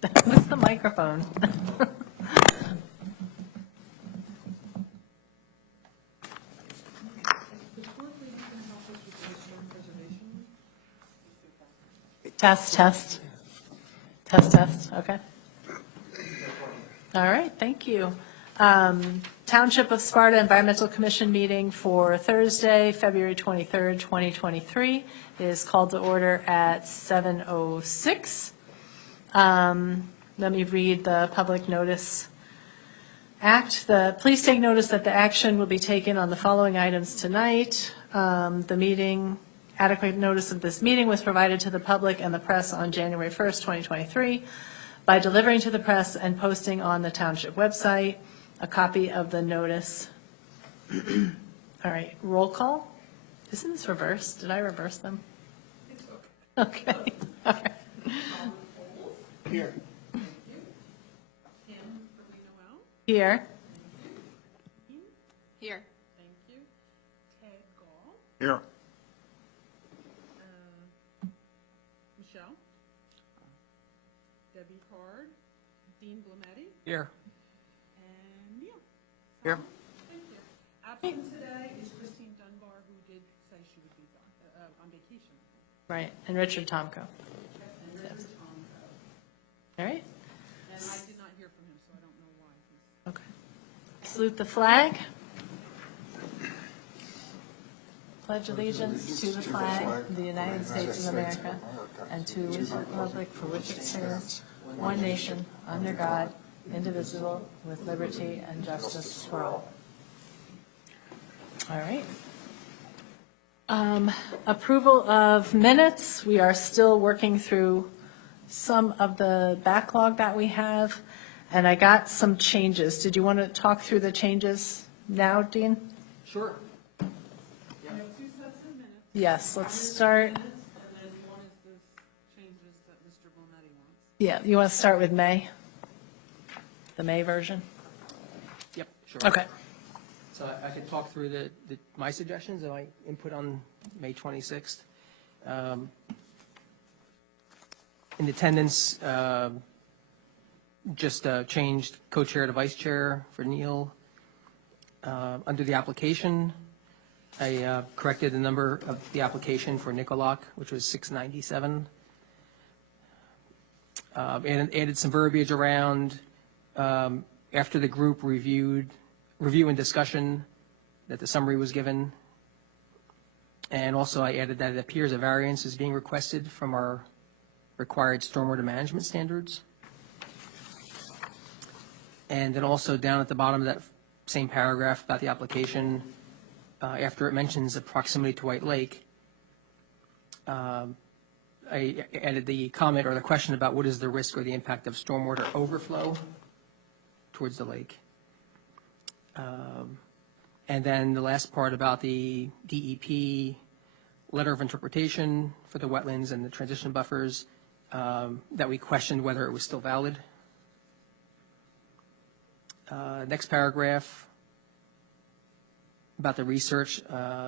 What's the microphone? Test, test. Test, test, okay. All right, thank you. Township of Sparta Environmental Commission meeting for Thursday, February 23rd, 2023 is called to order at 7:06. Let me read the Public Notice Act. Please take notice that the action will be taken on the following items tonight. Adequate notice of this meeting was provided to the public and the press on January 1st, 2023 by delivering to the press and posting on the township website. A copy of the notice. All right, roll call. Isn't this reversed? Did I reverse them? Okay. All right. Here. Here. Here. Thank you. Ted Gall. Here. Michelle. Debbie Card. Dean Blometti. Here. And Neil. Here. Thank you. Absent today is Christine Dunbar, who did say she would be on vacation. Right, and Richard Tomko. And Richard Tomko. All right. And I did not hear from him, so I don't know why. Okay. Salute the flag. Pledge allegiance to the flag of the United States of America and to the republic for which it stands, one nation, under God, indivisible, with liberty and justice for all. All right. Approval of minutes. We are still working through some of the backlog that we have, and I got some changes. Did you want to talk through the changes now, Dean? Sure. We have two sets of minutes. Yes, let's start. And then one is the changes that Mr. Blometti wants. Yeah, you want to start with May? The May version? Yep, sure. Okay. So I could talk through my suggestions and my input on May 26th. In attendance, just changed co-chair to vice chair for Neil. Under the application, I corrected the number of the application for Nicolak, which was 697. And added some verbiage around after the group review and discussion that the summary was given. And also I added that it appears a variance is being requested from our required stormwater management standards. And then also down at the bottom of that same paragraph about the application, after it mentions the proximity to White Lake, I added the comment or the question about what is the risk or the impact of stormwater overflow towards the lake. And then the last part about the DEP letter of interpretation for the wetlands and the transition buffers, that we questioned whether it was still valid. Next paragraph about the research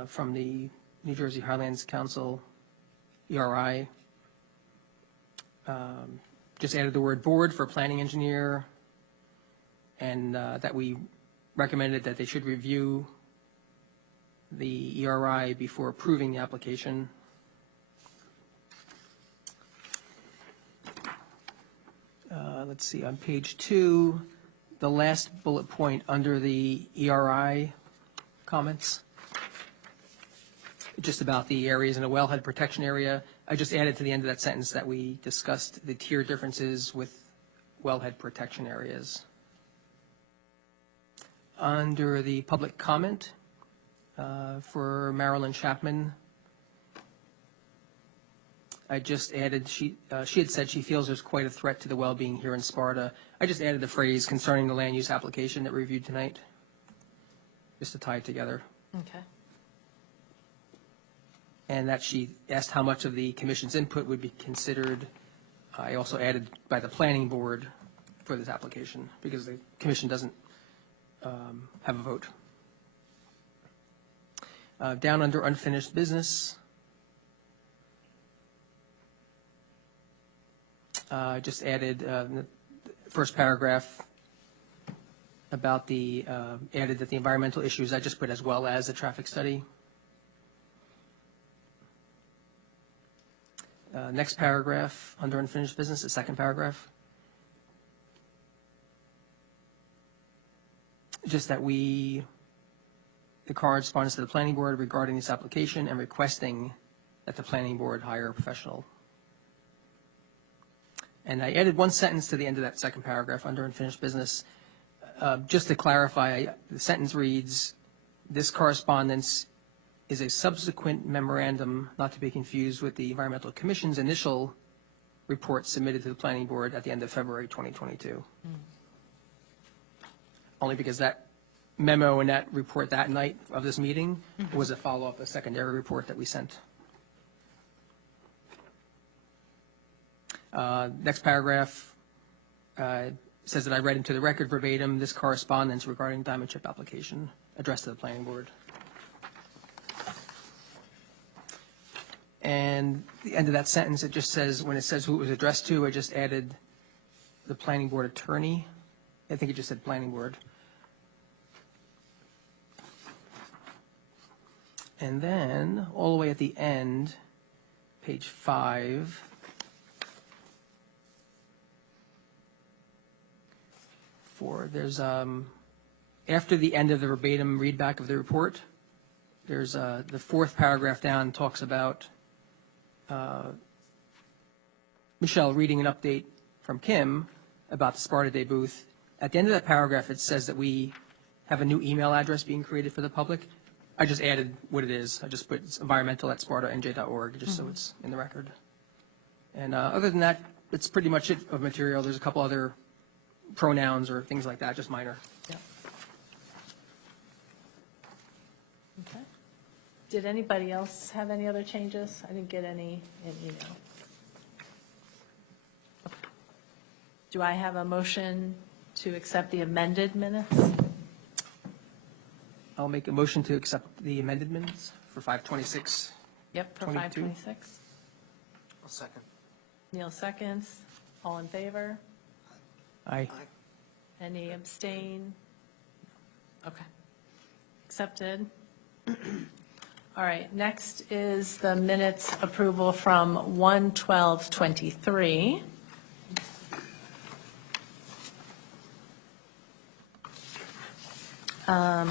from the New Jersey Highlands Council, ERI. Just added the word board for planning engineer, and that we recommended that they should review the ERI before approving the application. Let's see, on page 2, the last bullet point under the ERI comments, just about the areas in a wellhead protection area. I just added to the end of that sentence that we discussed the tier differences with wellhead protection areas. Under the public comment for Marilyn Chapman, I just added, she had said she feels there's quite a threat to the well-being here in Sparta. I just added the phrase concerning the land use application that we reviewed tonight, just to tie it together. Okay. And that she asked how much of the commission's input would be considered. I also added by the planning board for this application because the commission doesn't have a vote. Down under unfinished business, Just added the first paragraph about added that the environmental issues, I just put as well as the traffic study. Next paragraph, under unfinished business, the second paragraph. Just that the correspondence to the planning board regarding this application and requesting that the planning board hire a professional. And I added one sentence to the end of that second paragraph under unfinished business. Just to clarify, the sentence reads, this correspondence is a subsequent memorandum, not to be confused with the Environmental Commission's initial report submitted to the planning board at the end of February 2022. Only because that memo and that report that night of this meeting was a follow-up, a secondary report that we sent. Next paragraph says that I read into the record verbatim this correspondence regarding diamond chip application addressed to the planning board. And the end of that sentence, it just says, when it says who it was addressed to, I just added the planning board attorney. I think it just said planning board. And then, all the way at the end, page 5, there's, after the end of the verbatim readback of the report, there's the fourth paragraph down talks about Michelle reading an update from Kim about the Sparta Day booth. At the end of that paragraph, it says that we have a new email address being created for the public. I just added what it is. I just put environmental@spartanj.org just so it's in the record. And other than that, it's pretty much it of material. There's a couple other pronouns or things like that, just minor. Yeah. Okay. Did anybody else have any other changes? I didn't get any in email. Okay. Do I have a motion to accept the amended minutes? I'll make a motion to accept the amended minutes for 5/26. Yep, for 22. 5/26. I'll second. Neil seconds. All in favor? Aye. Any abstain? Okay. Accepted. All right, next is the minutes approval from 1/12/23. I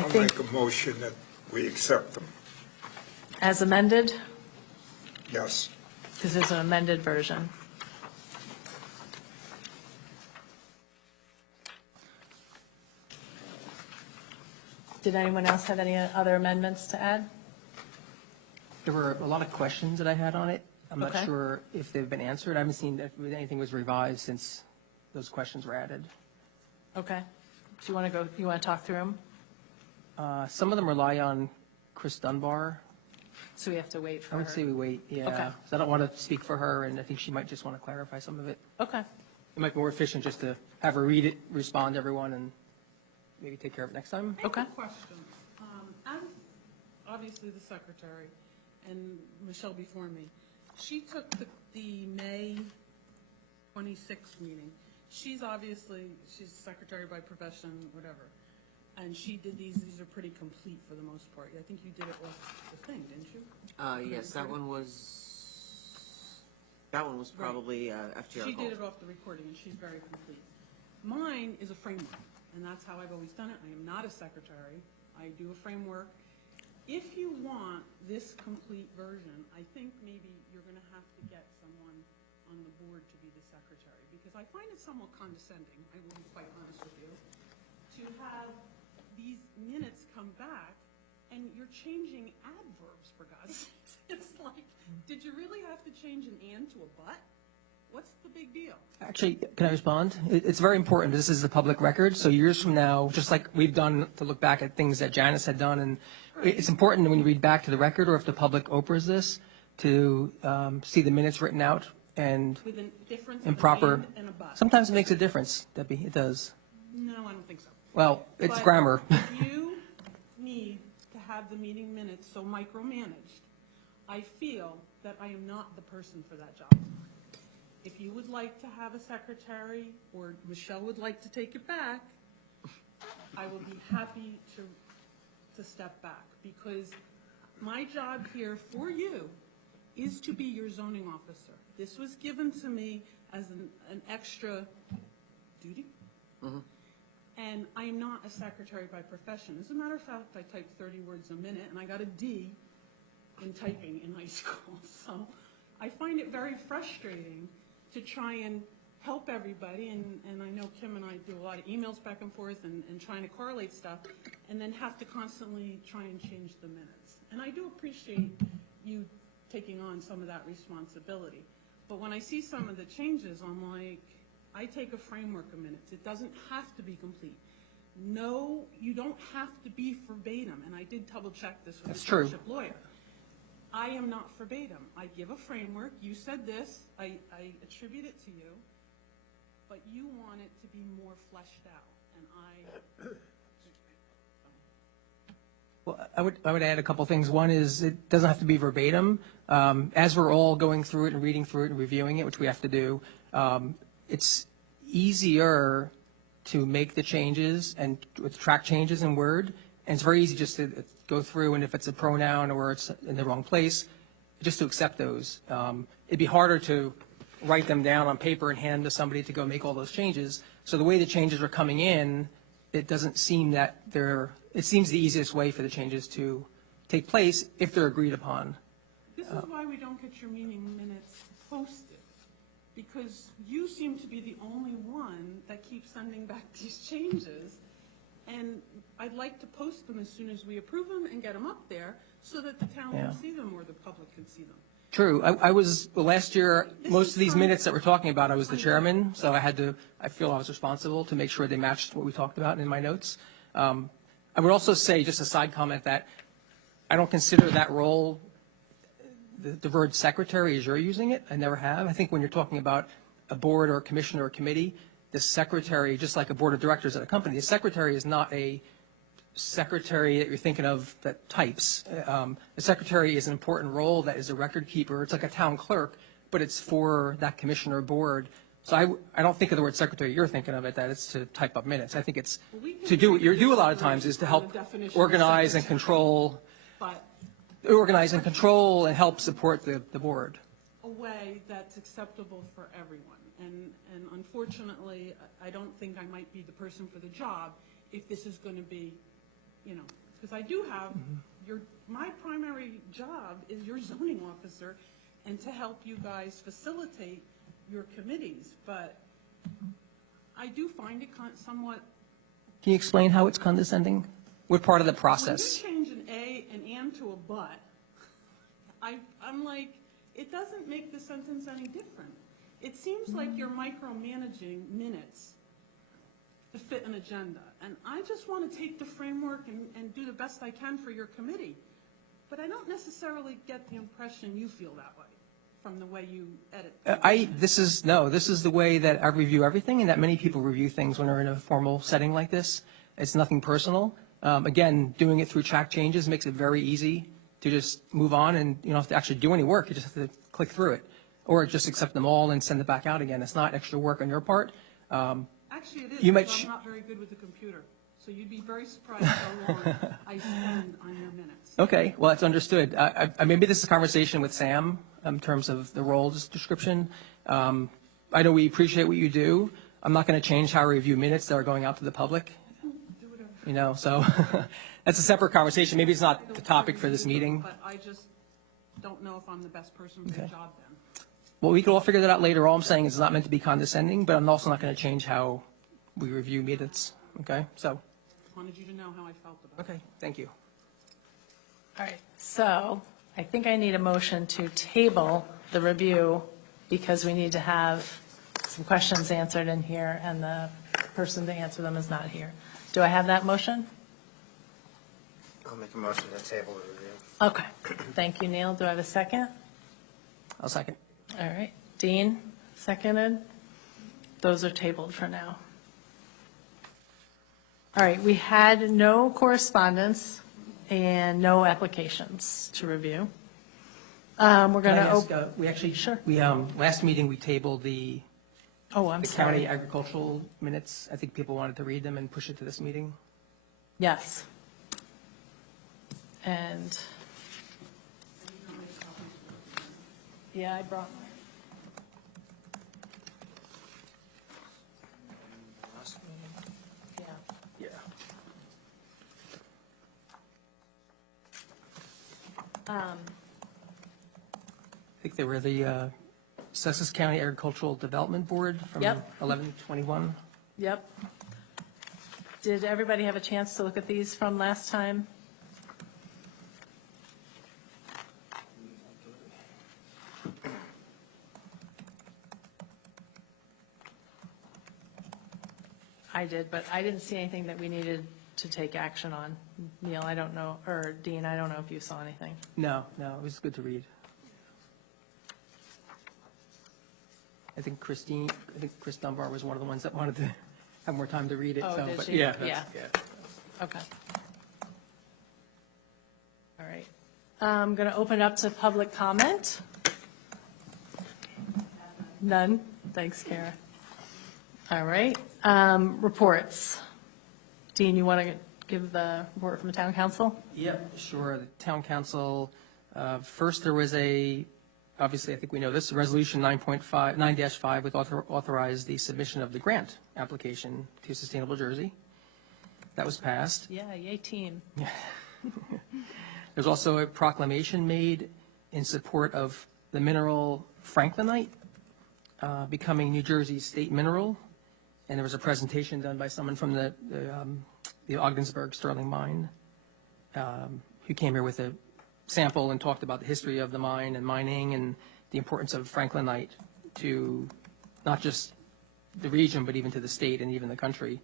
I'll think make a motion that we accept them. as amended, Yes. because there's an amended version. Did anyone else have any other amendments to add? There were a lot of questions that I had on it. I'm not Okay. sure if they've been answered. I haven't seen if anything was revised since those questions were added. Okay. Do you want to talk through them? Some of them rely on Chris Dunbar. So we have to wait for I her? would say we wait, yeah. Okay. 'Cause I don't want to speak for her, and I think she might just want to clarify some of it. Okay. It might be more efficient just to have her read it, respond to everyone, and maybe take care of it next time. I Okay. have a question. As obviously the secretary and Michelle before me, she took the May 26th meeting. She's secretary by profession, whatever. And she did these are pretty complete for the most part. I think you did it off the thing, didn't you? Yes, that one was probably FTR She Gold. did it off the recording, and she's very complete. Mine is a framework, and that's how I've always done it. I am not a secretary. I do a framework. If you want this complete version, I think maybe you're going to have to get someone on the board to be the secretary, because I find it somewhat condescending, I will be quite honest with you, to have these minutes come back and you're changing adverbs, for God's sakes. It's like, did you really have to change an and to a but? What's the big deal? Actually, can I respond? It's very important. This is a public record, so years from now, just like we've done to look back at things that Janice had done, and it's important when you read back to the record, or if the public opens this, to see the minutes written out and With a difference in of proper. an and and a but? Sometimes it makes a difference, Debbie. It does. No, I don't think so. Well, it's But grammar. if you need to have the meeting minutes so micromanaged, I feel that I am not the person for that job. If you would like to have a secretary, or Michelle would like to take it back, I will be happy to step back, because my job here for you is to be your zoning officer. This was given to me as an extra duty. And I am not a secretary by profession. As a matter of fact, I type 30 words a minute, and I got a D in typing in high school. So I find it very frustrating to try and help everybody, and I know Kim and I do a lot of emails back and forth and trying to correlate stuff, and then have to constantly try and change the minutes. And I do appreciate you taking on some of that responsibility. But when I see some of the changes, I'm like, I take a framework of minutes. It doesn't have to be complete. No, you don't have to be verbatim, and I did double check this with the township lawyer. I am not verbatim. I give a framework. You said this. I attribute it to you, but you want it to be more fleshed out, and Well, I would add a couple things. One is it doesn't have to be verbatim. As we're all going through it and reading through it and reviewing it, which we have to do, it's easier to make the changes and with track changes in Word. And it's very easy just to go through, and if it's a pronoun or it's in the wrong place, just to accept those. It'd be harder to write them down on paper and hand them to somebody to go make all those changes. So the way the changes are coming in, it doesn't seem that it seems the easiest way for the changes to take place if they're agreed upon. this is why we don't get your meeting minutes posted, because you seem to be the only one that keeps sending back these changes. And I'd like to post them as soon as we approve them and get them up there so that the town can see them or the public can see them. True. I was, last year, most of these minutes that we're talking about, I was the chairman, so I feel I was responsible to make sure they matched what we talked about in my notes. I would also say, just a side comment, that I don't consider that role, the word secretary as you're using it. I never have. I think when you're talking about a board or a commission or a committee, the secretary, just like a board of directors at a company, the secretary is not a secretary that you're thinking of that types. The secretary is an important role that is a record keeper. It's like a town clerk, but it's for that commission or board. So I don't think of the word secretary you're thinking of it, that it's to type up minutes. I think it's to do what you do a lot of times is to help organize and control, and help support the board. A way that's acceptable for everyone. And unfortunately, I don't think I might be the person for the job if this is going to be, because I do have my primary job is your zoning officer, and to help you guys facilitate your committees. But I do find it somewhat. Can you explain how it's condescending? What part of the process? When you change an A, an and to a but, I'm like, it doesn't make the sentence any different. It seems like you're micromanaging minutes to fit an agenda. And I just want to take the framework and do the best I can for your committee. But I don't necessarily get the impression you feel that way from the way you edit. This is the way that I review everything, and that many people review things when they're in a formal setting like this. It's nothing personal. Again, doing it through track changes makes it very easy to just move on, and you don't have to actually do any work. You just have to click through it, or just accept them all and send it back out again. It's not extra work on your part. Actually, it is, because I'm not very good with the computer. So you'd be very surprised how long I spend on your minutes. Okay, well, that's understood. Maybe this is a conversation with Sam in terms of the role description. I know we appreciate what you do. I'm not going to change how I review minutes that are going out to the public. Do whatever. So that's a separate conversation. Maybe it's not the topic for this meeting. But I just don't know if I'm the best person for the job then. Well, we can all figure that out later. All I'm saying is it's not meant to be condescending, but I'm also not going to change how we review minutes. Okay, so. Wanted you to know how I felt about it. Okay, thank you. All right, so I think I need a motion to table the review because we need to have some questions answered in here, and the person to answer them is not here. Do I have that motion? I'll make a motion to table the review. Okay, thank you, Neil. Do I have a second? I'll second. All right, Dean, seconded. Those are tabled for now. All right, we had no correspondence and no applications to review. We're Can going I to ask, open, we actually, Sure. we, last meeting, we tabled the oh, I'm the county sorry. agricultural minutes. I think people wanted to read them and push it to this meeting. Yes. And, yeah, I brought mine. Yeah. Yeah. Um, I think they were the Sussex County Agricultural Development Board from Yep. 11/21. Yep. Did everybody have a chance to look at these from last time? I did, but I didn't see anything that we needed to take action on. Neil, I don't know, or Dean, I don't know if you saw anything. No, it was good to read. I think Chris Dunbar was one of the ones that wanted to have more time to read it. Oh, so, did but she? Yeah. Yeah. Yeah. Okay. All right. I'm going to open up to public comment. None? Thanks, Kara. All right. Reports. Dean, you want to give the report from the town council? Yep, sure. The town council, first there was obviously I think we know this, Resolution 9.5, which authorized the submission of the grant application to Sustainable Jersey. That was passed. Yeah, yay, team. There's also a proclamation made in support of the mineral franklinite becoming New Jersey's state mineral. And there was a presentation done by someone from the Ogdensburg Sterling mine who came here with a sample and talked about the history of the mine and mining and the importance of franklinite to not just the region, but even to the state and even the country.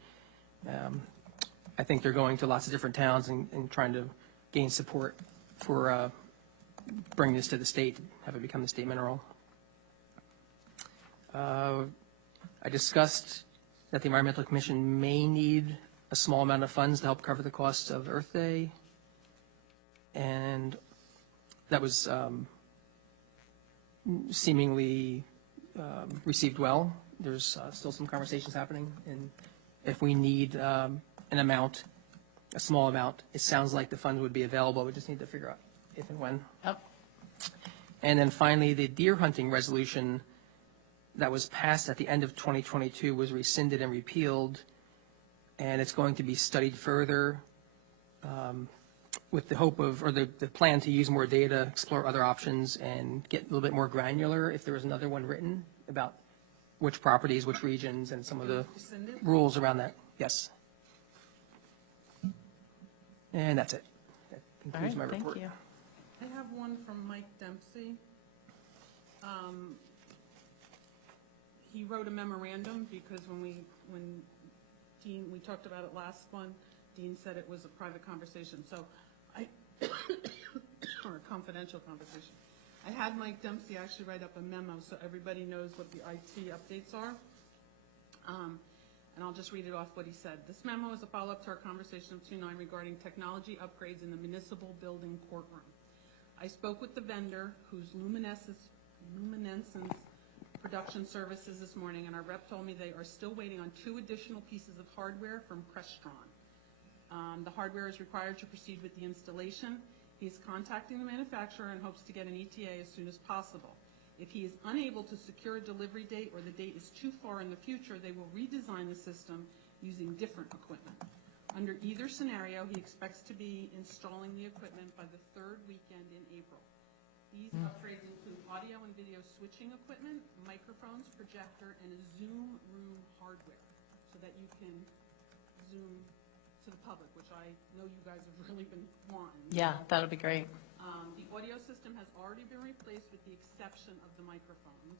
I think they're going to lots of different towns and trying to gain support for bringing this to the state, have it become the state mineral. I discussed that the Environmental Commission may need a small amount of funds to help cover the costs of Earth Day. And that was seemingly received well. There's still some conversations happening. And if we need an amount, a small amount, it sounds like the funds would be available. We just need to figure out if and when. Yep. And then finally, the deer hunting resolution that was passed at the end of 2022 was rescinded and repealed, and it's going to be studied further with the hope of, or the plan to use more data, explore other options, and get a little bit more granular if there was another one written about which properties, which regions, and some of the Rescinded? rules around that. Yes. And that's it. That All concludes right, my thank report. you. I have one from Mike Dempsey. He wrote a memorandum because when Dean, we talked about it last one, Dean said it was a private conversation, so or a confidential conversation. I had Mike Dempsey actually write up a memo so everybody knows what the IT updates are. And I'll just read it off what he said. This memo is a follow-up to our conversation of 2/9 regarding technology upgrades in the municipal building courtroom. I spoke with the vendor whose luminescence production services this morning, and our rep told me they are still waiting on 2 additional pieces of hardware from Crestron. The hardware is required to proceed with the installation. He's contacting the manufacturer and hopes to get an ETA as soon as possible. If he is unable to secure a delivery date or the date is too far in the future, they will redesign the system using different equipment. Under either scenario, he expects to be installing the equipment by the 3rd weekend in April. These upgrades include audio and video switching equipment, microphones, projector, and a Zoom room hardware so that you can Zoom to the public, which I know you guys have really been wanting. Yeah, that'll be great. The audio system has already been replaced with the exception of the microphones.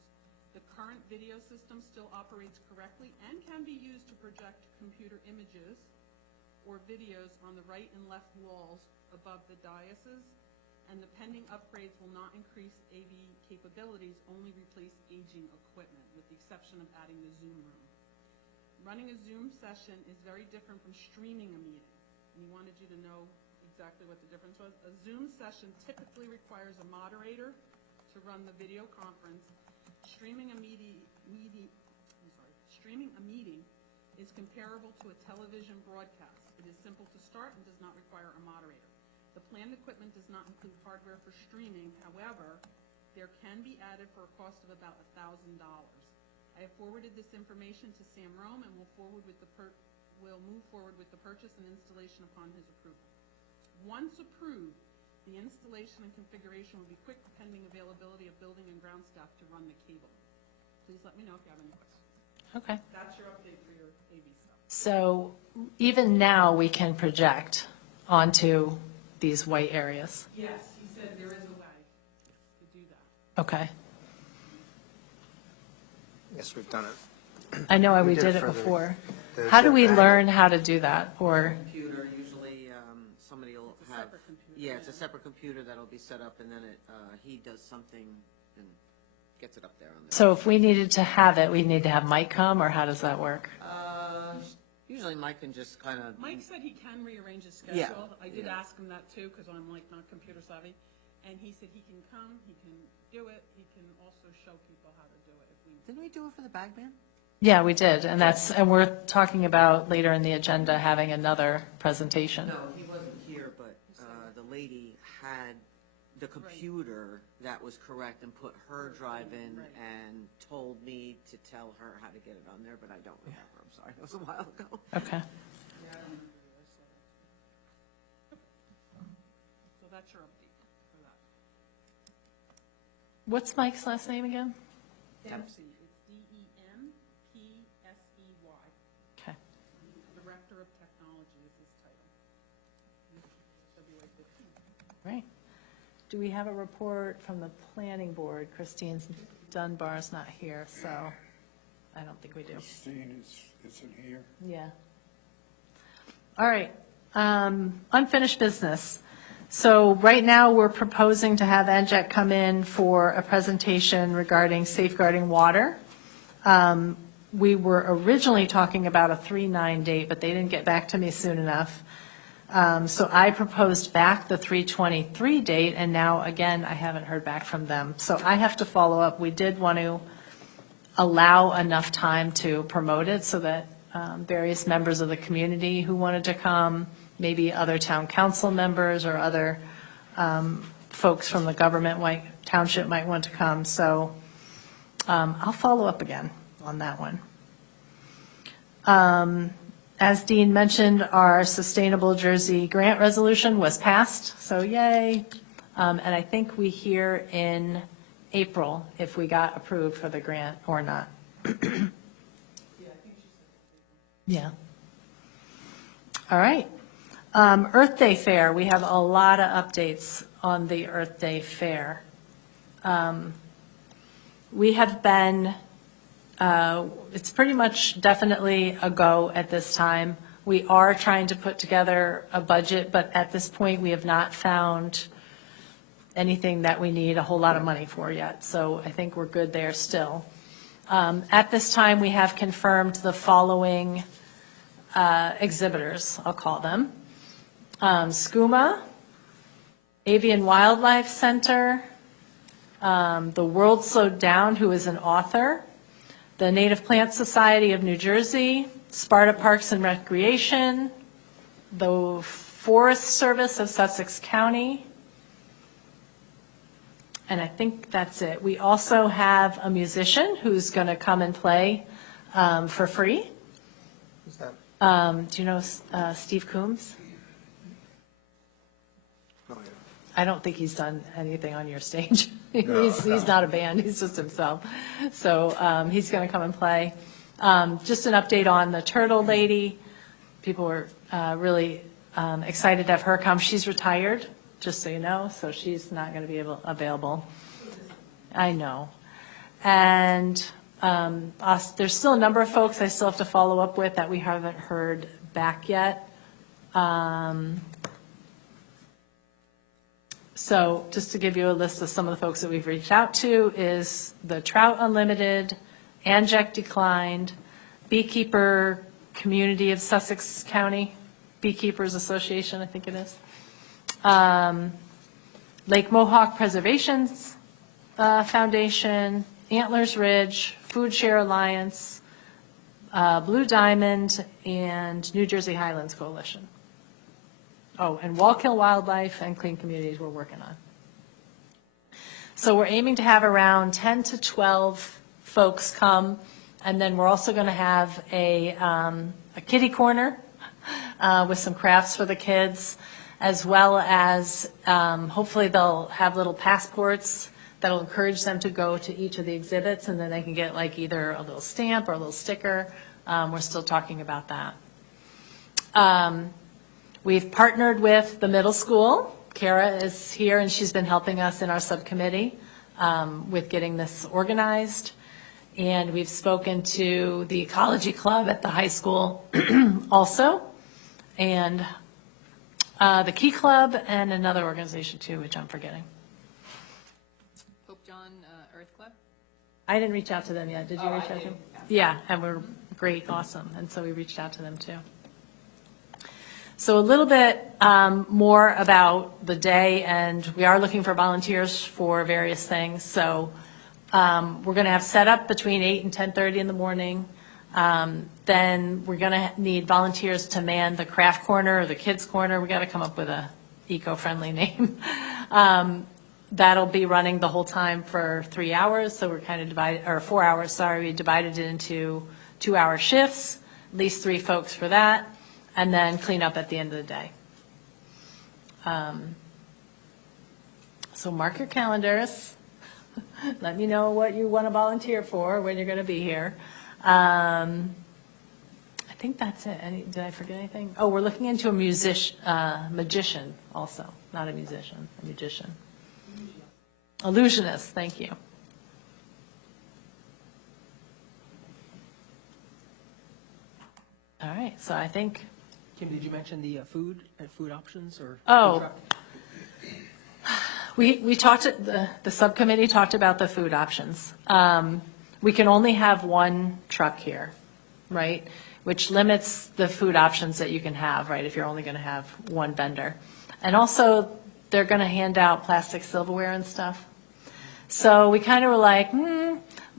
The current video system still operates correctly and can be used to project computer images or videos on the right and left walls above the daises, and the pending upgrades will not increase AV capabilities, only replace aging equipment, with the exception of adding the Zoom room. Running a Zoom session is very different from streaming a meeting, and he wanted you to know exactly what the difference was. A Zoom session typically requires a moderator to run the video conference. Streaming a meeting is comparable to a television broadcast. It is simple to start and does not require a moderator. The planned equipment does not include hardware for streaming. However, there can be added for a cost of about $1,000. I have forwarded this information to Sam Rome and will move forward with the purchase and installation upon his approval. Once approved, the installation and configuration will be quick pending availability of building and ground staff to run the cable. Please let me know if you have any questions. Okay. That's your update for your AV stuff. So even now, we can project onto these white areas. Yes, he said there is a way to do that. Okay. Yes, we've done it. I know we We did did it it for the- before. the- How do the we magnet. learn how to do that? Or, Computer, usually somebody will It's a have. separate computer, Yeah, it's a yeah. separate computer that'll be set up, and then he does something and gets it up there on there. so if we needed to have it, we need to have Mike come, or how does that work? Usually Mike can just kind of. Mike said he can rearrange his Yeah, schedule. I did yeah. ask him that too, because I'm like not computer savvy. And he said he can come, he can do it, he can also show people how to do it if we. Didn't we do it for the bag man? Yeah, we did, and we're talking about later in the agenda having another presentation. No, he wasn't here, but the lady had the computer that was correct and put her drive in Right. and told me to tell her how to get it on there, but I don't remember. I'm sorry, it was a while ago. Okay. Yeah, I don't remember what I said. So that's your update for that. What's Mike's last name again? Dempsey, it's D-E-M-P-S-E-Y. Okay. Director of Technology is his title. February 15th. Right. Do we have a report from the planning board? Christine Dunbar's not here, so I don't think we do. Christine isn't here. Yeah. All right. Unfinished business. So right now, we're proposing to have NJET come in for a presentation regarding safeguarding water. We were originally talking about a 3/9 date, but they didn't get back to me soon enough. So I proposed back the 3/23 date, and now, again, I haven't heard back from them. So I have to follow up. We did want to allow enough time to promote it so that various members of the community who wanted to come, maybe other town council members or other folks from the government, township might want to come. So I'll follow up again on that one. As Dean mentioned, our Sustainable Jersey grant resolution was passed, so yay. And I think we hear in April if we got approved for the grant or not. Yeah. All right. Earth Day Fair, we have a lot of updates on the Earth Day Fair. We have been, it's pretty much definitely a go at this time. We are trying to put together a budget, but at this point, we have not found anything that we need a whole lot of money for yet. So I think we're good there still. At this time, we have confirmed the following exhibitors, I'll call them. SCUMA, Avian Wildlife Center, The World Slowed Down, who is an author, the Native Plant Society of New Jersey, Sparta Parks and Recreation, the Forest Service of Sussex County, and I think that's it. We also have a musician who's going to come and play for free. Who's that? Do you know Steve Coombs? Oh, yeah. I don't think he's done anything on your stage. He's not a band, he's just himself. So he's going to come and play. Just an update on the Turtle Lady. People were really excited to have her come. She's retired, just so you know, so she's not going to be available. I know. And there's still a number of folks I still have to follow up with that we haven't heard back yet. So just to give you a list of some of the folks that we've reached out to is the Trout Unlimited, Anjek Declined, Beekeeper Community of Sussex County, Beekeepers Association, I think it is. Lake Mohawk Preservations Foundation, Antlers Ridge, Food Share Alliance, Blue Diamond, and New Jersey Highlands Coalition. Oh, and Wallkill Wildlife and Clean Communities we're working on. So we're aiming to have around 10 to 12 folks come, and then we're also going to have a kiddie corner with some crafts for the kids, as well as hopefully they'll have little passports that'll encourage them to go to each of the exhibits, and then they can get like either a little stamp or a little sticker. We're still talking about that. We've partnered with the middle school. Kara is here, and she's been helping us in our subcommittee with getting this organized. And we've spoken to the Ecology Club at the high school also, and the Key Club, and another organization too, which I'm forgetting. Pope John Earth Club? I didn't reach out to them yet. Did you reach out to them? Yeah, and we're great, awesome. And so we reached out to them too. So a little bit more about the day, and we are looking for volunteers for various things. So we're going to have set up between 8 and 10:30 in the morning. Then we're going to need volunteers to man the craft corner or the kids corner. We got to come up with a eco-friendly name. That'll be running the whole time for 3 hours. So we're kind of divided, or 4 hours, sorry. We divided it into 2-hour shifts, at least 3 folks for that, and then clean up at the end of the day. So mark your calendars. Let me know what you want to volunteer for, when you're going to be here. I think that's it. Did I forget anything? Oh, we're looking into a magician also, not a musician, a magician. Illusionist, thank you. All right, so I think. Kim, did you mention the food options or? Oh. food truck? We talked, the subcommittee talked about the food options. We can only have one truck here, right? Which limits the food options that you can have, right, if you're only going to have one vendor. And also, they're going to hand out plastic silverware and stuff. So we kind of were like,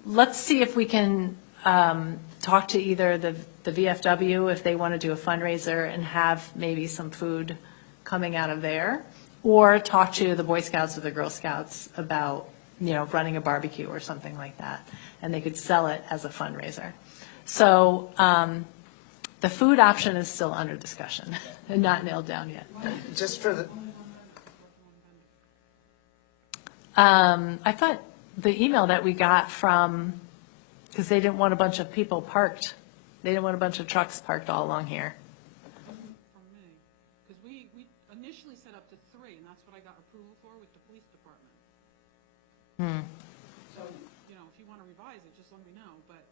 let's see if we can talk to either the VFW if they want to do a fundraiser and have maybe some food coming out of there, or talk to the Boy Scouts or the Girl Scouts about, running a barbecue or something like that, and they could sell it as a fundraiser. So the food option is still under discussion and not nailed down yet. Just for the, I thought the email that we got from, because they didn't want a bunch of people parked, they didn't want a bunch of trucks parked all along here. From me, because we initially set up to 3, and that's what I got approval for with the police department. So, if you want to revise it, just let me know, but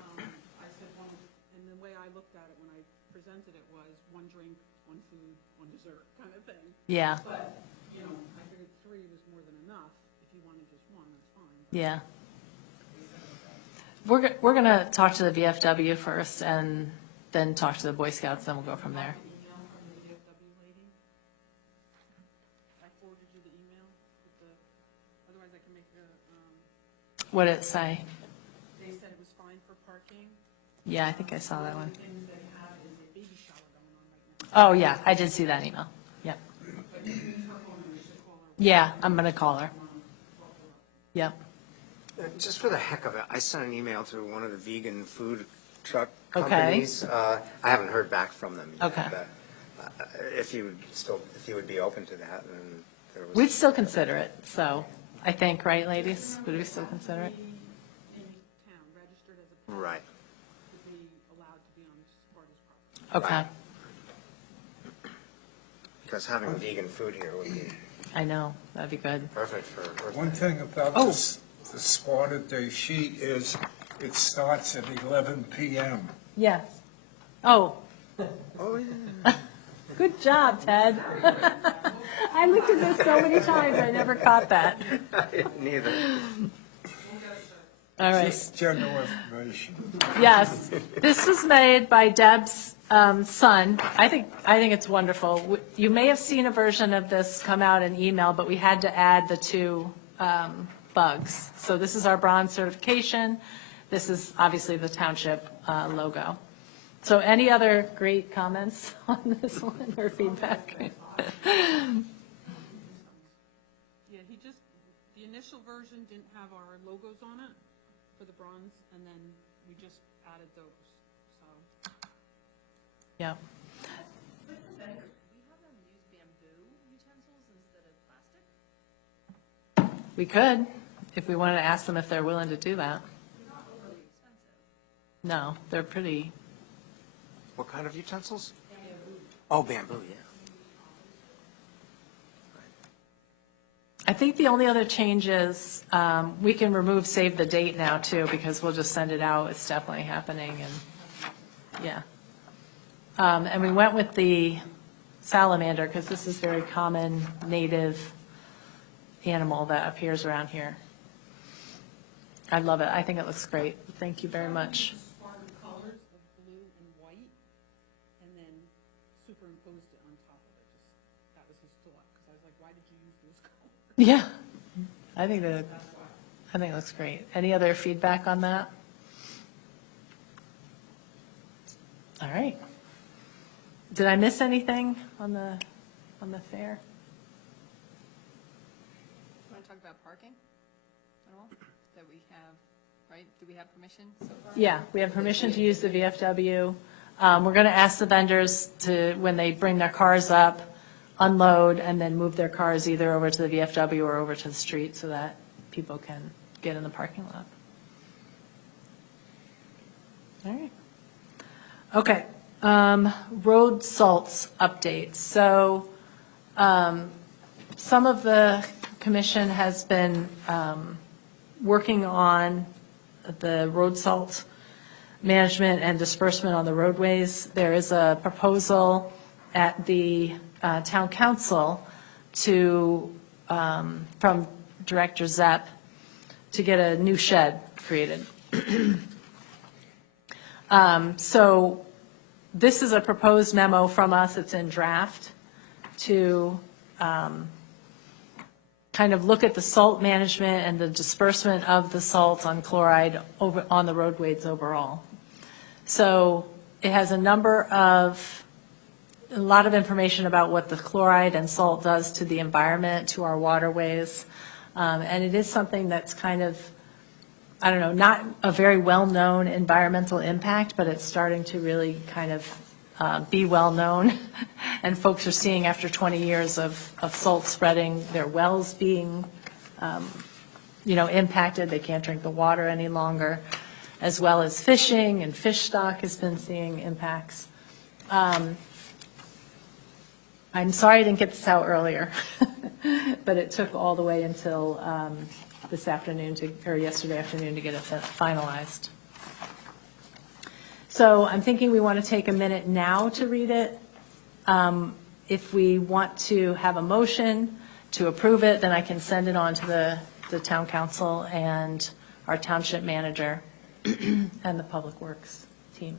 I said and the way I looked at it when I presented it was 1 drink, 1 food, 1 dessert kind of thing. Yeah, But, I figured 3 was more than enough. If you wanted just 1, that's fine. yeah. We're going to talk to the VFW first and then talk to the Boy Scouts, then we'll go from there. Email from the VFW lady. I forwarded you the email with the, otherwise I can make a, What did it say? they said it was fine for parking. Yeah, I think I saw that one. The things they have is a baby shower going on right now. Oh, yeah, I did see that email. Yep. But you use her phone number, you should call her. Yeah, I'm going to call her. Yep. just for the heck of it, I sent an email to one of the vegan food truck Okay. companies. I haven't heard back from them yet. Okay. But if you would be open to that, then there was. We'd still consider it, so I think, right, ladies? Would we still consider it? In town, registered as a pet, Right. to be allowed to be on Sparta's property. Okay, Because having vegan food here would be I know, that'd be good. perfect for Earth One Day. thing about Oh. this, the Sparta Day sheet is it starts at 11 p.m. Yes. Oh, Oh, yeah. good job, Ted. I looked at this so many times, I never caught that. Neither. All right. Just general information. Yes, this was made by Deb's son. I think it's wonderful. You may have seen a version of this come out in email, but we had to add the two bugs. So this is our bronze certification. This is obviously the township logo. So any other great comments on this one or feedback? Yeah, the initial version didn't have our logos on it for the bronze, and then we just added those, so. Yeah. We have them use bamboo utensils instead of plastic. We could, if we wanted to ask them if they're willing to do that. They're not overly expensive. No, they're pretty, What kind of utensils? Oh, bamboo, yeah. I think the only other change is we can remove save the date now too, because we'll just send it out. It's definitely happening, and yeah. And we went with the salamander because this is very common native animal that appears around here. I love it. I think it looks great. Thank you very much. Spartan colors of blue and white, and then superimposed it on top of it. Just, that was his thought, because I was like, why did you use those colors? Yeah, I think it looks great. Any other feedback on that? All right. Did I miss anything on the fair? Want to talk about parking at all? That we have, right? Do we have permission so far? Yeah, we have permission to use the VFW. We're going to ask the vendors to, when they bring their cars up, unload and then move their cars either over to the VFW or over to the street so that people can get in the parking lot. All right. Okay. Road salts updates. So some of the commission has been working on the road salt management and disbursement on the roadways. There is a proposal at the town council to, from Director Zepp, to get a new shed created. So this is a proposed memo from us, it's in draft, to kind of look at the salt management and the disbursement of the salt on chloride over on the roadways overall. So it has a lot of information about what the chloride and salt does to the environment, to our waterways. And it is something that's kind of, I don't know, not a very well-known environmental impact, but it's starting to really kind of be well-known. And folks are seeing after 20 years of salt spreading, their wells being, impacted. They can't drink the water any longer, as well as fishing, and fish stock has been seeing impacts. I'm sorry I didn't get this out earlier, but it took all the way until this afternoon or yesterday afternoon to get it finalized. So I'm thinking we want to take a minute now to read it. If we want to have a motion to approve it, then I can send it on to the town council and our township manager and the public works team.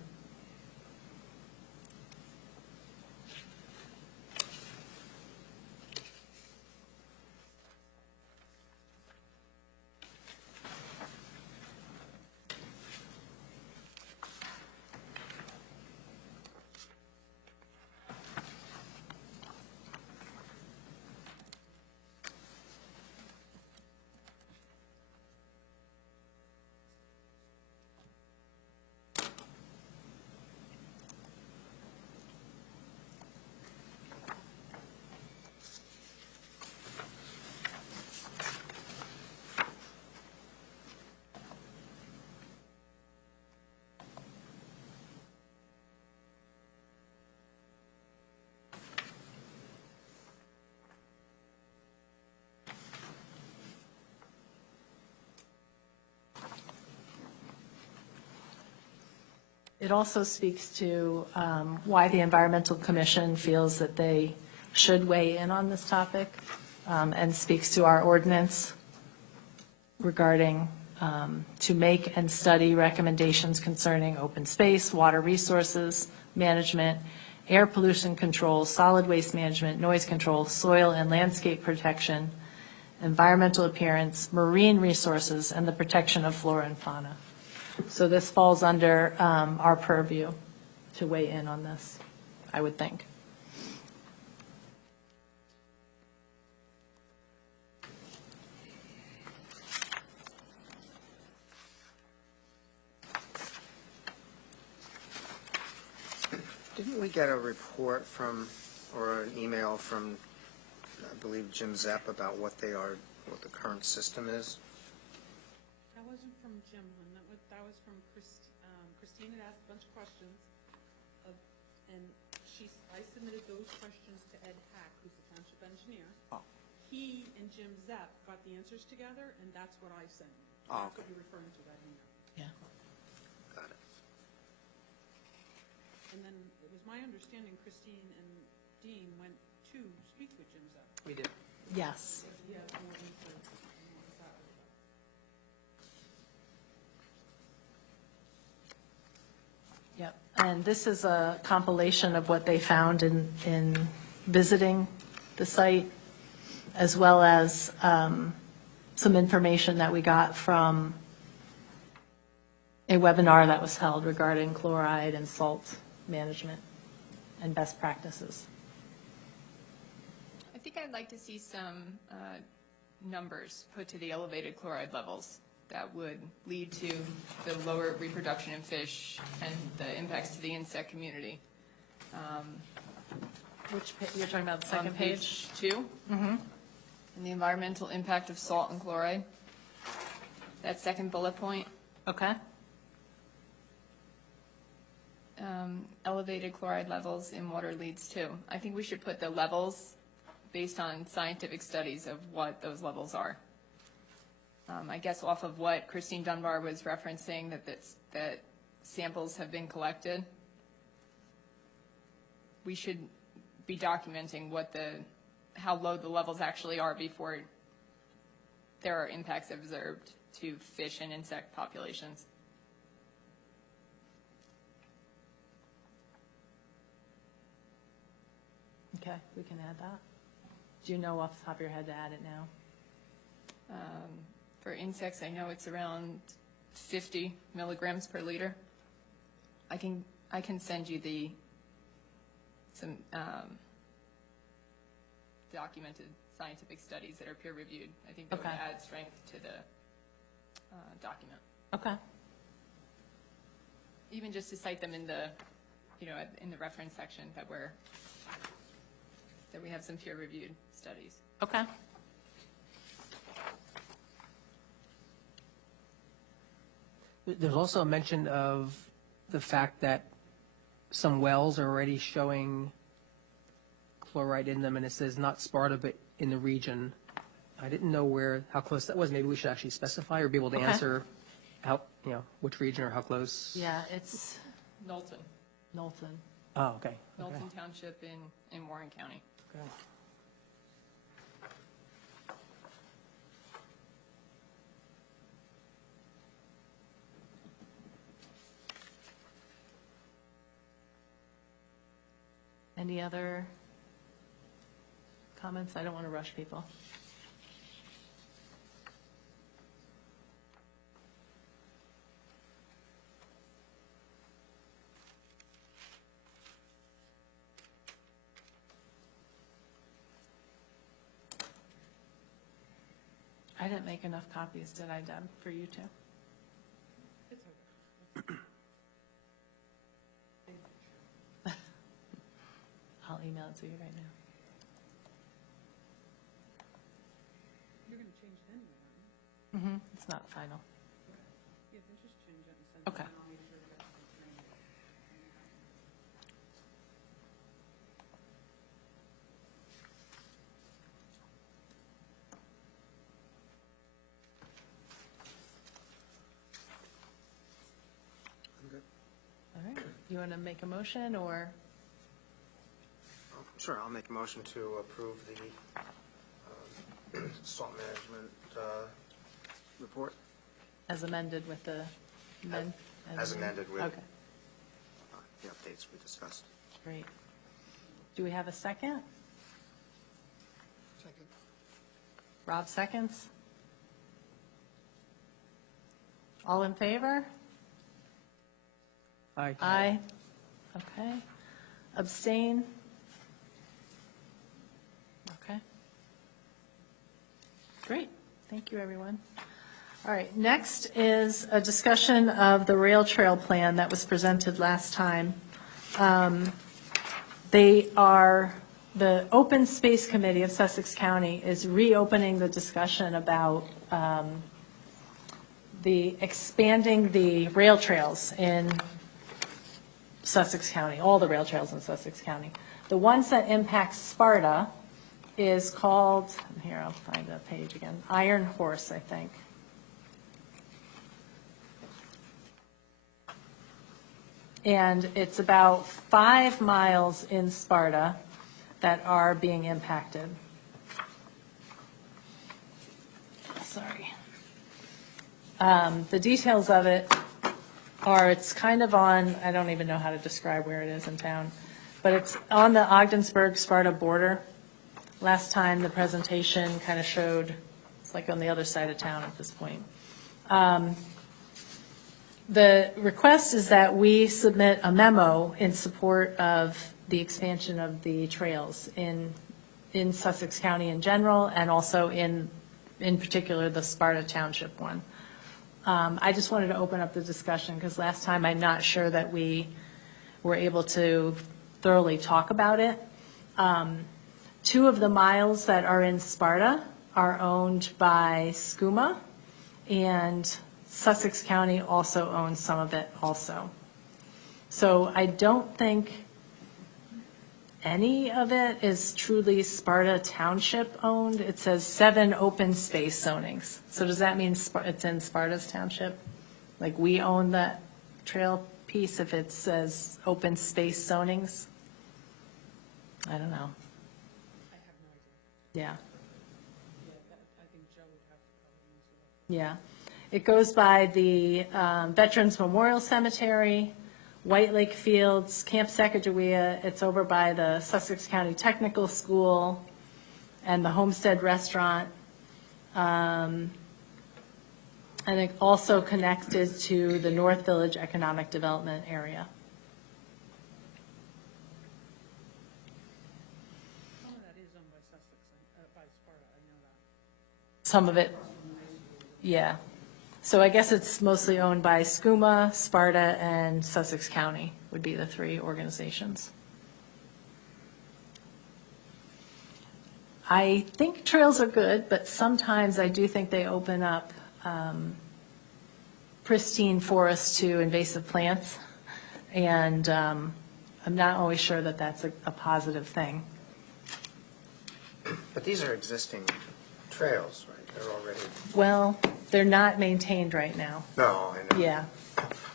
It also speaks to why the Environmental Commission feels that they should weigh in on this topic, and speaks to our ordinance regarding to make and study recommendations concerning open space, water resources management, air pollution control, solid waste management, noise control, soil and landscape protection, environmental appearance, marine resources, and the protection of flora and fauna. So this falls under our purview to weigh in on this, I would think. Didn't we get a report from, or an email from, I believe, Jim Zepp about what the current system is? That wasn't from Jim, Lynn. That was from Christine had asked a bunch of questions, and I submitted those questions to Ed Hack, who's the township engineer. Oh. He and Jim Zepp got the answers together, and that's what I sent you. Oh, That's what okay. you're referring to, that email. Yeah. Got it. And then it was my understanding Christine and Dean went to speak with Jim Zepp. We did. Yes. He has more insight on what that was about. Yep, and this is a compilation of what they found in visiting the site, as well as some information that we got from a webinar that was held regarding chloride and salt management and best practices. I think I'd like to see some numbers put to the elevated chloride levels that would lead to the lower reproduction in fish and the impacts to the insect community. You're talking about the On second page? 2. And the environmental impact of salt and chloride. That second bullet point. Okay, Elevated chloride levels in water leads to. I think we should put the levels based on scientific studies of what those levels are. I guess off of what Christine Dunbar was referencing, that samples have been collected. We should be documenting how low the levels actually are before there are impacts observed to fish and insect populations. okay, we can add that. Do you know off the top of your head to add it now? For insects, I know it's around 50 milligrams per liter. I can send you some documented scientific studies that are peer reviewed. I think that would Okay. add strength to the document. Okay, Even just to cite them in the reference section that we have some peer reviewed studies. okay. There's also a mention of the fact that some wells are already showing chloride in them, and it says not Sparta, but in the region. I didn't know how close that was. Maybe we should actually specify or be able to Okay. answer which region or how close. Yeah, it's Knowlton, Knowlton. Oh, okay. Knowlton Township in Warren County. Okay. Any other comments? I don't want to rush people. I didn't make enough copies, did I, Deb, for you two? It's okay. I'll email it to you right now. You're going to change it anyway, aren't you? It's not final. Yeah, then just change it and send it. Okay. And I'll make sure that's the same. I'm good. All right. You want to make a motion, or? Oh, sure, I'll make a motion to approve the salt management report As amended with the as amended with Okay, the updates we discussed. great. Do we have a second? Second. Rob seconds. All in favor? Aye. Aye. Okay. Abstain? Okay. Great. Thank you, everyone. All right, next is a discussion of the rail trail plan that was presented last time. The Open Space Committee of Sussex County is reopening the discussion about expanding the rail trails in Sussex County, all the rail trails in Sussex County. The ones that impact Sparta is called, here, I'll find the page again, Iron Horse, I think. And it's about 5 miles in Sparta that are being impacted. Sorry. The details of it are, it's kind of on, I don't even know how to describe where it is in town, but it's on the Ogdensburg-Sparta border. Last time, the presentation kind of showed, it's like on the other side of town at this point. The request is that we submit a memo in support of the expansion of the trails in Sussex County in general, and also in particular, the Sparta Township one. I just wanted to open up the discussion, because last time I'm not sure that we were able to thoroughly talk about it. 2 of the miles that are in Sparta are owned by SCUMA, and Sussex County also owns some of it also. So I don't think any of it is truly Sparta Township owned. It says 7 open space zonings. So does that mean it's in Sparta's township? Like we own that trail piece if it says open space zonings? I don't know. I have no idea. Yeah. I think Joe would have to probably answer that. Yeah. It goes by the Veterans Memorial Cemetery, White Lake Fields, Camp Sacagawea. It's over by the Sussex County Technical School and the Homestead Restaurant. And it also connected to the North Village Economic Development Area. Some of that is owned by Sussex, by Sparta, I know that. Some of it, yeah. So I guess it's mostly owned by SCUMA, Sparta, and Sussex County would be the 3 organizations. I think trails are good, but sometimes I do think they open up pristine forests to invasive plants, and I'm not always sure that that's a positive thing. But these are existing trails, right? They're already, Well, they're not maintained right now. no, I know. Yeah.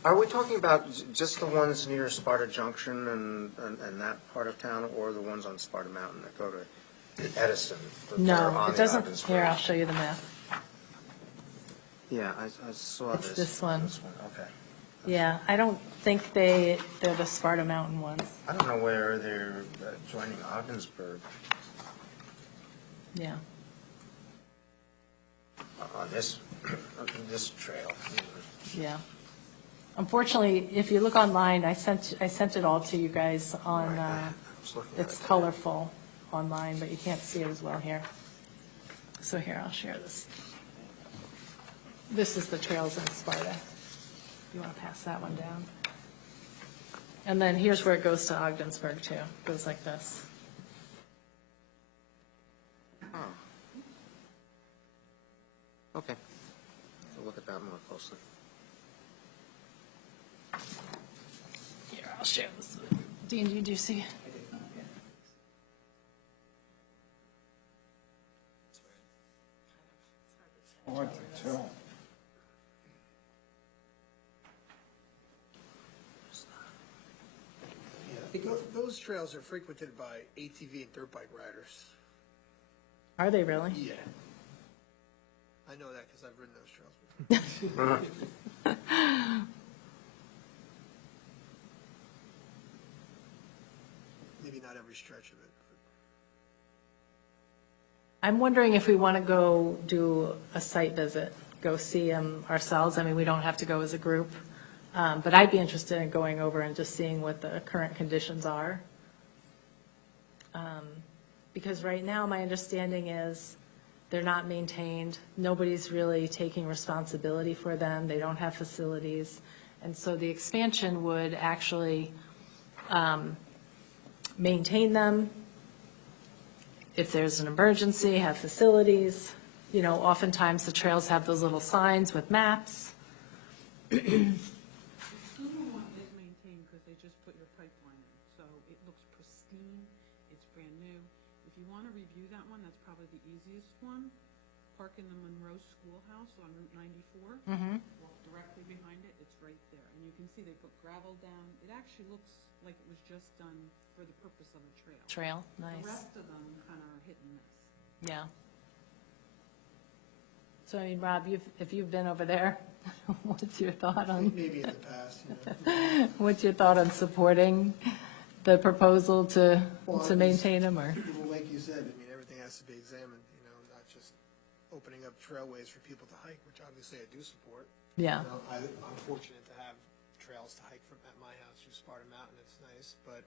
Are we talking about just the ones near Sparta Junction and that part of town, or the ones on Sparta Mountain that go to Edison? that are No, on it the doesn't. Ogdensburg? Here, I'll show you the map. Yeah, I saw It's this. this one. Okay. Yeah, I don't think they're the Sparta Mountain ones. I don't know where they're joining Ogdensburg Yeah. on this trail. Yeah. Unfortunately, if you look online, I sent it all to you guys on, Right, I was looking at it's it. colorful online, but you can't see it as well here. So here, I'll share this. This is the trails in Sparta. You want to pass that one down? And then here's where it goes to Ogdensburg too. It goes like this. Oh. Okay. I'll look at that more closely. Here, I'll share this. Dean, did you see? Hard to tell. Those trails are frequented by ATV and dirt bike riders. Are they really? Yeah. I know that because I've ridden those trails before. Maybe not every stretch of it. I'm wondering if we want to go do a site visit, go see them ourselves. I mean, we don't have to go as a group, but I'd be interested in going over and just seeing what the current conditions are. Because right now, my understanding is they're not maintained. Nobody's really taking responsibility for them. They don't have facilities. And so the expansion would actually maintain them. If there's an emergency, have facilities. You know, oftentimes the trails have those little signs with maps. The Schumer one is maintained because they just put your pipeline in, so it looks pristine, it's brand new. If you want to review that one, that's probably the easiest one. Park in the Monroe Schoolhouse on Route 94. Walk directly behind it, it's right there. And you can see they put gravel down. It actually looks like it was just done for the purpose of a trail. Trail, The nice. rest of them kind of are hit and miss. Yeah. So, I mean, Rob, if you've been over there, what's your thought on, Maybe in the past, you know. what's your thought on supporting the proposal to maintain them, or? Well, like you said, I mean, everything has to be examined, you know, not just opening up trailways for people to hike, which obviously I do support. Yeah. You know, I'm fortunate to have trails to hike from at my house through Sparta Mountain, it's nice, but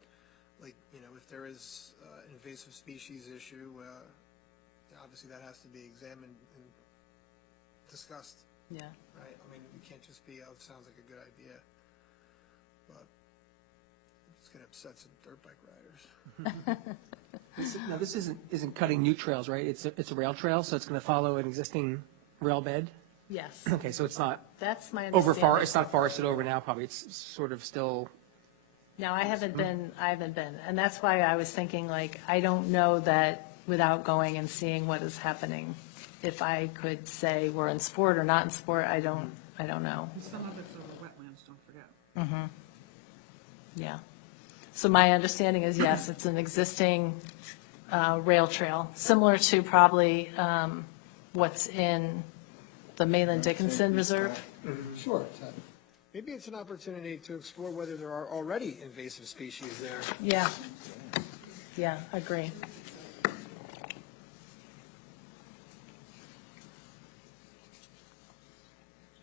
like, you know, if there is an invasive species issue, obviously that has to be examined and discussed, Yeah. right? I mean, it can't just be, oh, it sounds like a good idea, but it's gonna upset some dirt bike riders. Now, this isn't cutting new trails, right? It's a rail trail, so it's going to follow an existing rail bed? Yes, Okay, so it's not that's my over understanding. it's not forested over now, probably. It's sort of still, No, I haven't been, and that's why I was thinking, like, I don't know that without going and seeing what is happening, if I could say we're in sport or not in sport, I don't know. And some of it's over wetlands, don't forget. Yeah. So my understanding is, yes, it's an existing rail trail, similar to probably what's in the Mayland Dickinson Reserve. Sure. Maybe it's an opportunity to explore whether there are already invasive species there. Yeah. Yeah, agree.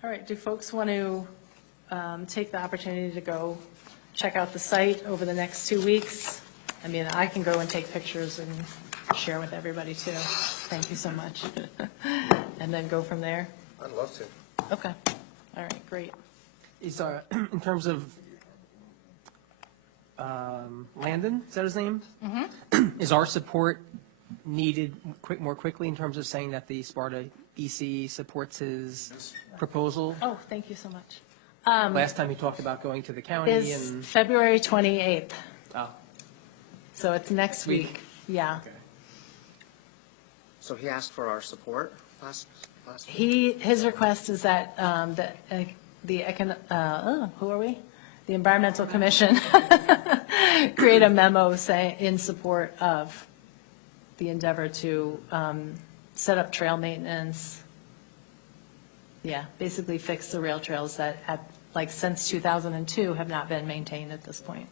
All right, do folks want to take the opportunity to go check out the site over the next 2 weeks? I mean, I can go and take pictures and share with everybody too. Thank you so much. And then go from there? I'd love to. Okay. All right, great. is, in terms of Landon, is that his name? Is our support needed more quickly in terms of saying that the Sparta EC supports his proposal? Oh, thank you so much. Last time he talked about going to the county Is and, February 28th, oh, so it's next week. Yeah. okay. So he asked for our support last week? His request is that, who are we? The Environmental Commission create a memo in support of the endeavor to set up trail maintenance. Yeah, basically fix the rail trails that have, like, since 2002 have not been maintained at this point.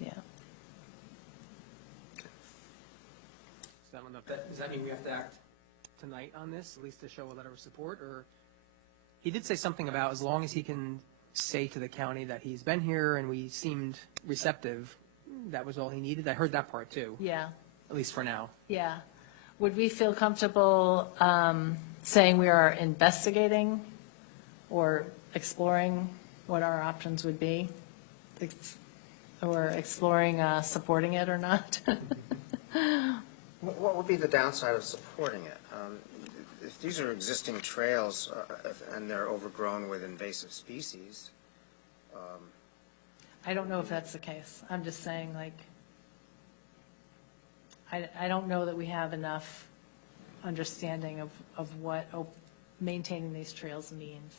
Yeah. So I don't know if that, does that mean we have to act tonight on this, at least to show a letter of support, or? He did say something about as long as he can say to the county that he's been here and we seemed receptive, that was all he needed. I heard that part too, Yeah. at least for now. Yeah. Would we feel comfortable saying we are investigating or exploring what our options would be? Or exploring supporting it or not? What would be the downside of supporting it? If these are existing trails and they're overgrown with invasive species, I don't know if that's the case. I'm just saying, like, I don't know that we have enough understanding of what maintaining these trails means.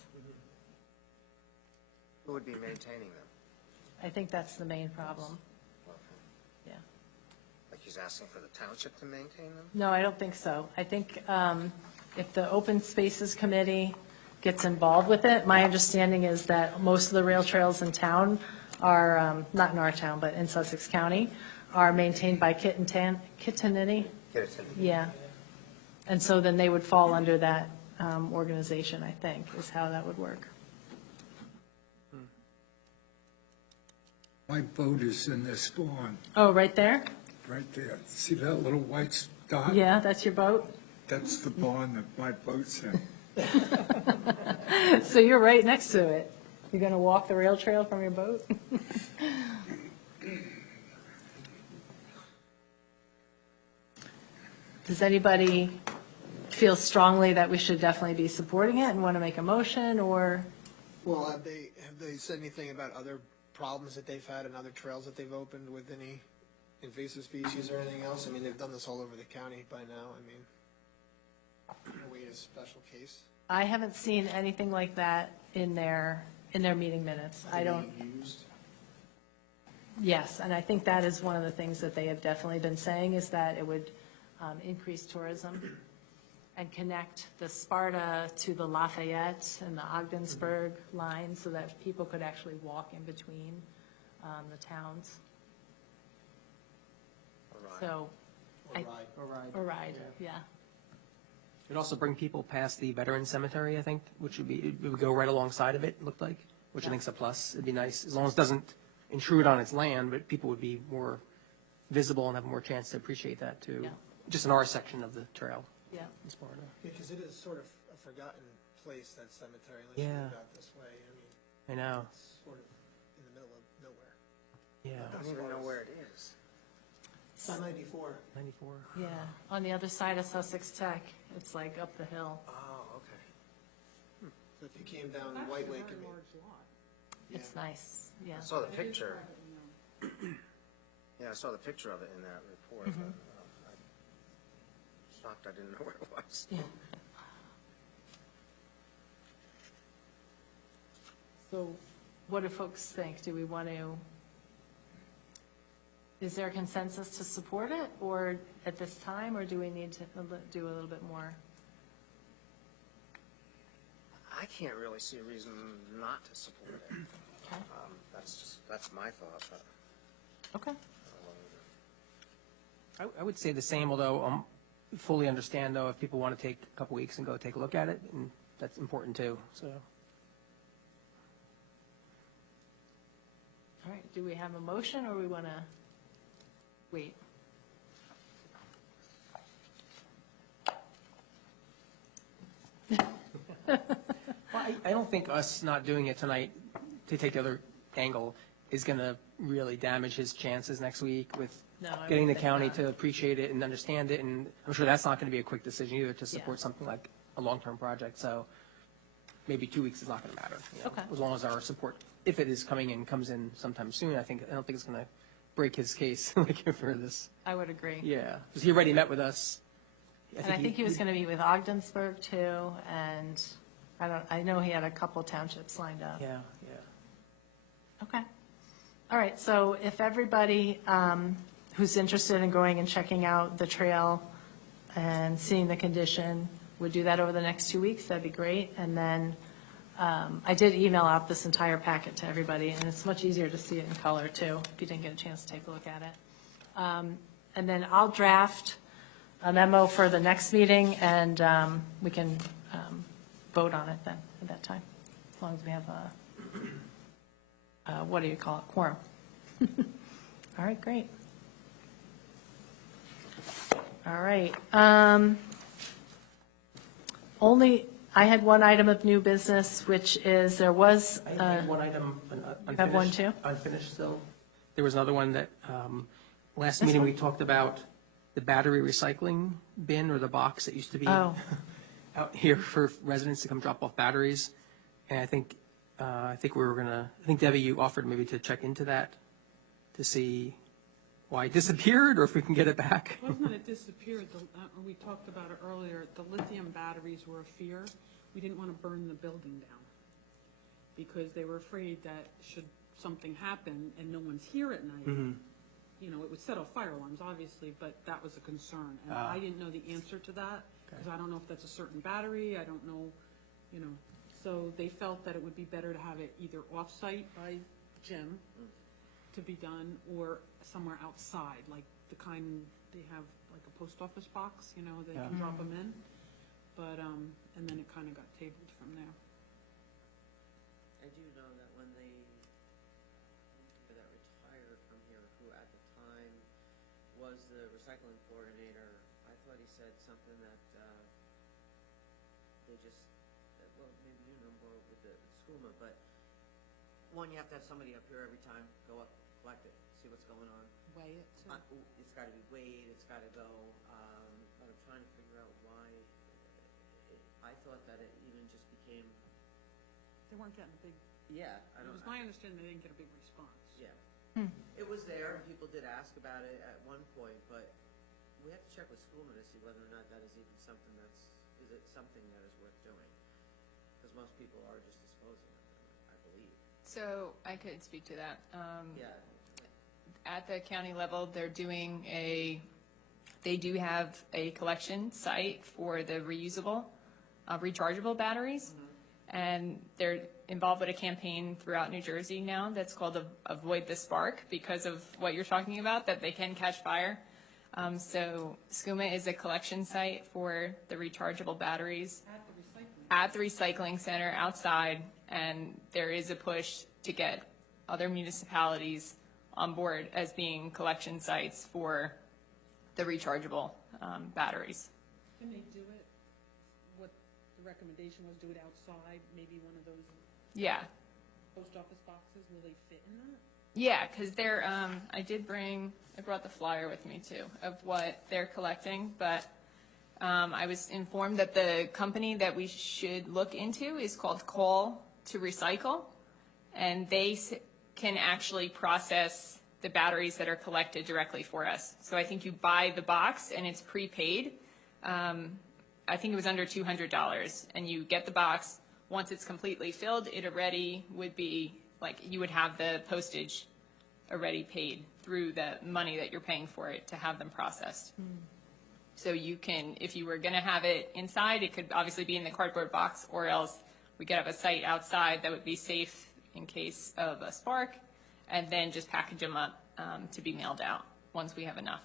who would be maintaining them? I think that's the main problem. Okay. Yeah. Like he's asking for the township to maintain them? No, I don't think so. I think if the Open Spaces Committee gets involved with it, my understanding is that most of the rail trails in town are, not in our town, but in Sussex County, are maintained by Kittanini. Get it to Yeah. And so then they would fall under that organization, I think, is how that would work. My boat is in this barn, Oh, right there? right there. See that little white dot? Yeah, that's your boat? That's the barn that my boat's in. So you're right next to it. You're going to walk the rail trail from your boat? Does anybody feel strongly that we should definitely be supporting it and want to make a motion, or? Well, have they said anything about other problems that they've had and other trails that they've opened with any invasive species or anything else? I mean, they've done this all over the county by now. I mean, are we a special case? I haven't seen anything like that in their meeting minutes. I don't. Used? Yes, and I think that is one of the things that they have definitely been saying, is that it would increase tourism and connect the Sparta to the Lafayette and the Ogdensburg line, so that people could actually walk in between the towns. So, or ride, yeah. It'd also bring people past the veteran cemetery, I think, which would be, it would go right alongside of it, it looked like, which I think's a plus. It'd be nice, as long as it doesn't intrude on its land, but people would be more visible and have more chance to appreciate that too. Yeah. Just in our section of the trail Yeah. in Sparta. Yeah, because it is sort of a forgotten place, that cemetery, unless you Yeah. live out this way. I mean, I know, it's sort of in the middle of nowhere. yeah. I don't even know where it is. It's on 94. 94. Yeah, on the other side of Sussex Tech, it's like up the hill. Oh, okay. So if you came down That's White a Lake, very I mean, large lot. It's nice, yeah. I saw the It is picture. privately owned. Yeah, I saw the picture of it in that report. But, I'm shocked I didn't know where it was. So what do folks think? Do we want to, is there a consensus to support it, or at this time, or do we need to do a little bit more? I can't really see a reason not to support it. Okay. That's my thought. But, Okay. I would say the same, although fully understand though if people want to take a couple weeks and go take a look at it, and that's important too, so. All right, do we have a motion, or we want to wait? Well, I don't think us not doing it tonight, to take the other angle, is going to really damage his chances next week with No, I getting the wouldn't think county not. to appreciate it and understand it, and I'm sure that's not going to be a quick decision either to support Yeah. something like a long-term project, so maybe 2 weeks is not going to matter. You know, Okay. as long as our support, if it is coming in, comes in sometime soon, I don't think it's going to break his case like for this. I would agree. Yeah, because he already met with us. And I think he was going to meet with Ogdensburg too, and I know he had a couple townships lined up. Yeah. Okay. All right, so if everybody who's interested in going and checking out the trail and seeing the condition would do that over the next 2 weeks, that'd be great. And then I did email out this entire packet to everybody, and it's much easier to see it in color too, if you didn't get a chance to take a look at it. And then I'll draft a memo for the next meeting, and we can vote on it then, at that time, as long as we have a, what do you call it, quorum. All right, great. All right. I had one item of new business, which is there was. I have one item unfinished. You have one too? Unfinished still. There was another one that, last This meeting, one? we talked about the battery recycling bin or the box that used to be Oh. out here for residents to come drop off batteries. And I think Debbie, you offered maybe to check into that to see why it disappeared or if we can get it back. It wasn't that it disappeared, we talked about it earlier, the lithium batteries were a fear. We didn't want to burn the building down because they were afraid that should something happen and no one's here at night, you know, it would set off fire alarms, obviously, but that was a concern. And I didn't know the answer to that because I don't know if that's a certain battery, I don't know, you know. So they felt that it would be better to have it either off-site by Jim to be done or somewhere outside, like the kind they have like a post office box, you know, they can drop them in. But, and then it kind of got tabled from there. I do know that when that retired from here, who at the time was the recycling coordinator, I thought he said something that, they just, well, maybe you know more with the SCUMA, but one, you have to have somebody up here every time, go up, collect it, see what's going on. Weigh it too. It's gotta be weighed, it's gotta go, but I'm trying to figure out why, I thought that it even just became, They weren't getting a big, yeah, I it don't. was my understanding they didn't get a big response. Yeah. It was there, and people did ask about it at one point, but we have to check with Schoolman to see whether or not that is even something is it something that is worth doing? Because most people are just disposing of them, I believe. So I could speak to that. Yeah. At the county level, they do have a collection site for the reusable, rechargeable batteries. And they're involved with a campaign throughout New Jersey now that's called Avoid the Spark, because of what you're talking about, that they can catch fire. So SCUMA is a collection site for the rechargeable batteries at the recycling center outside, and there is a push to get other municipalities on board as being collection sites for the rechargeable batteries. Can they do it, what the recommendation was, do it outside, maybe one of those Yeah. post office boxes, will they fit in that? Yeah, because they're, I brought the flyer with me too, of what they're collecting, but I was informed that the company that we should look into is called Call to Recycle, and they can actually process the batteries that are collected directly for us. So I think you buy the box and it's prepaid. I think it was under $200, and you get the box. Once it's completely filled, it already would be, like, you would have the postage already paid through the money that you're paying for it to have them processed. So you can, if you were going to have it inside, it could obviously be in the cardboard box, or else we could have a site outside that would be safe in case of a spark, and then just package them up to be mailed out once we have enough.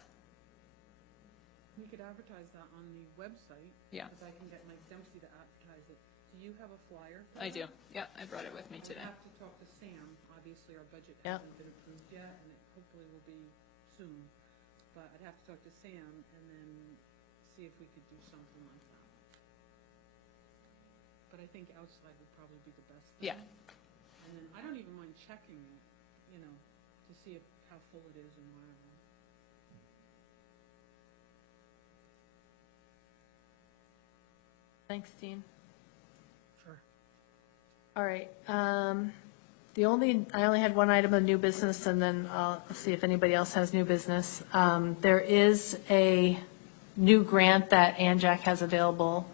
We could advertise that on the website. Yeah. Because I can get Mike Dempsey to advertise it. Do you have a flyer for I that? do. Yeah, I brought it with me today. I have to talk to Sam. Obviously, our budget Yep. hasn't been approved yet, and it hopefully will be soon. But I'd have to talk to Sam and then see if we could do something like that. But I think outside would probably be the best thing. Yeah. And then I don't even mind checking it, you know, to see how full it is and whatever. Thanks, Dean. Sure. All right. I only had one item of new business, and then I'll see if anybody else has new business. There is a new grant that ANJAC has available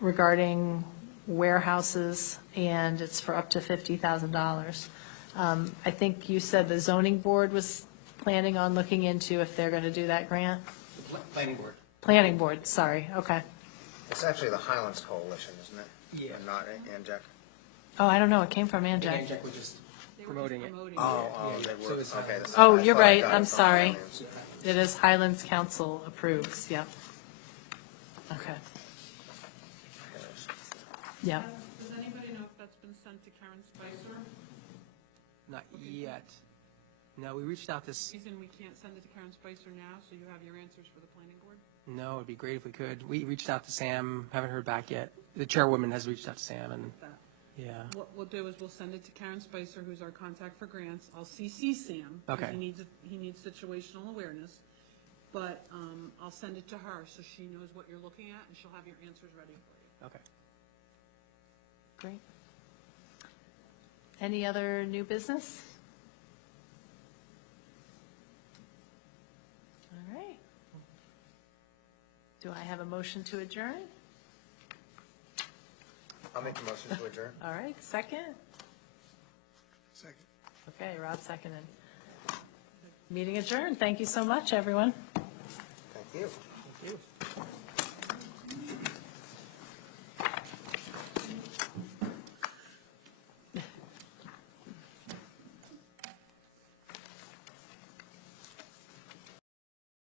regarding warehouses, and it's for up to $50,000. I think you said the zoning board was planning on looking into if they're going to do that grant? Planning board. Planning board, sorry, okay. It's actually the Highlands Coalition, isn't it? Yeah. And not ANJAC? Oh, I don't know, it came from I think ANJAC. ANJAC was just They were just promoting it. promoting Oh, it. they So were, it's okay. Highlands. Oh, I you're thought I right, got it I'm from sorry. Highlands. It is Highlands Council approves, yep. Okay, yeah. Does anybody know if that's been sent to Karen Spicer? Not yet. No, we reached out this, Reason we can't send it to Karen Spicer now, so you have your answers for the planning board? no, it'd be great if we could. We reached out to Sam, haven't heard back yet. The chairwoman has reached out to Sam, and, That. yeah. What we'll do is we'll send it to Karen Spicer, who's our contact for grants. I'll CC Sam. 'Cause Okay. He needs situational awareness. But I'll send it to her so she knows what you're looking at, and she'll have your answers ready for you. Okay. Great. Any other new business? All right. Do I have a motion to adjourn? I'll make a motion to adjourn. All right, second? Second. Okay, Rob seconded. Meeting adjourned. Thank you so much, everyone. Thank you. Thank you.